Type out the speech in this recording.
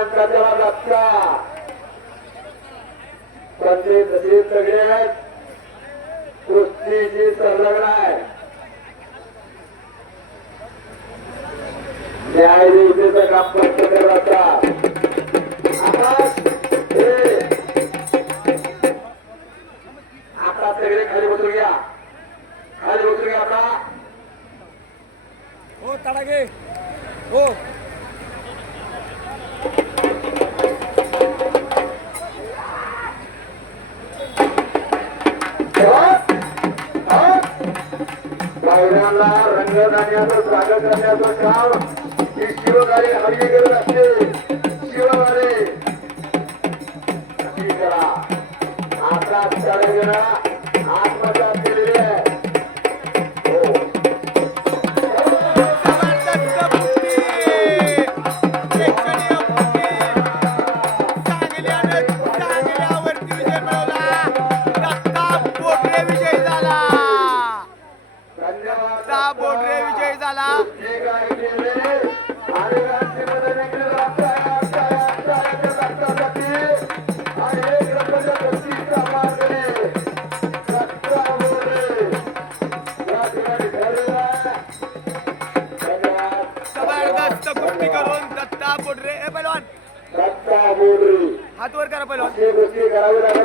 सन्मान करण्याला लागता त्यांचे तसे सगळे आहेत. संलग्न आहे न्यायाधीशेचं काम पट्ट करतात खाली बसून घ्या खाली बसून घ्या आता. हो तडागे. हो. महिलांना रंगदाण्याचं स्वागत करण्याचं काम ही शिवगाडी हल्ली करत असते शिवगाडी करा. आता तळेगणा आत्मसात दा ठरलेलं विजयी झाला. जबरदस्त कुस्ती करून दत्ता बोडरे. ए पैलवान. हात वर करा पैलवान.